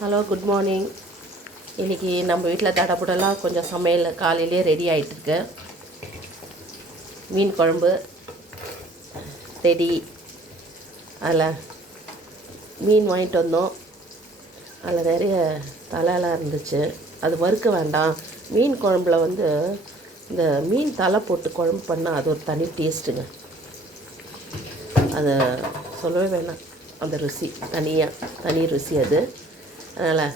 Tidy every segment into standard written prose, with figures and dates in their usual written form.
Hello, good morning. இன்றைக்கி நம்ம வீட்டில் தடபுடலாம் கொஞ்சம் சமையல் காலையிலே ரெடி ஆகிட்டுருக்கு. மீன் குழம்பு ரெடி. அதில் மீன் வாங்கிட்டு வந்தோம். அதில் நிறைய தலைலாம் இருந்துச்சு. அது வறுக்க வேண்டாம். மீன் குழம்புல இந்த மீன் தலை போட்டு குழம்பு பண்ணால் அது ஒரு தனி டேஸ்ட்டுங்க. அதை சொல்லவே வேணாம். அந்த ருசி தனி ருசி அது. அதனால்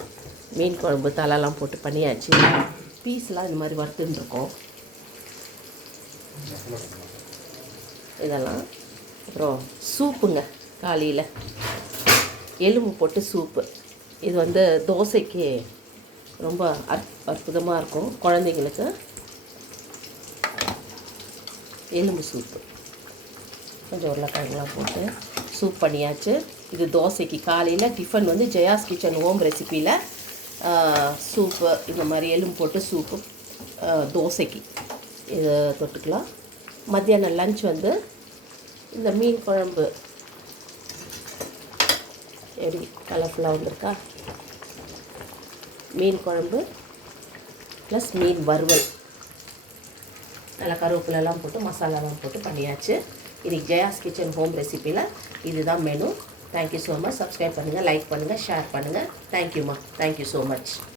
மீன் குழம்பு தலைலாம் போட்டு பண்ணியாச்சு. பீஸ்லாம் இந்த மாதிரி வறுத்துட்டுருக்கோம். இதெல்லாம் அப்புறம் சூப்புங்க. காலையில் எலும்பு போட்டு சூப்பு. இது தோசைக்கு ரொம்ப அற்புதமாக இருக்கும். குழந்தைங்களுக்கு எலும்பு சூப்பு கொஞ்சம் உருளைக்கிழங்குலாம் போட்டு சூப் பண்ணியாச்சு. இது தோசைக்கு காலையில் டிஃபன் ஜெயாஸ் கிச்சன் ஹோம் ரெசிப்பியில் சூப்பு இந்த மாதிரி எலும்பு போட்டு சூப்பு தோசைக்கு இது தொட்டுக்கலாம். மத்தியானம் லன்ச் இந்த மீன் குழம்பு எப்படி கலர்ஃபுல்லாக வந்திருக்கா. மீன் குழம்பு ப்ளஸ் மீன் வறுவல், நல்லா கருவேப்பிலெல்லாம் போட்டு மசாலாலாம் போட்டு பண்ணியாச்சு. இன்றைக்கி ஜெயாஸ் கிச்சன் ஹோம் ரெசிப்பியில் இதுதான் menu. Thank you so much. Subscribe பண்ணுங்கள், லைக் பண்ணுங்கள், ஷேர் பண்ணுங்கள். தேங்க்யூம்மா. Thank you so much.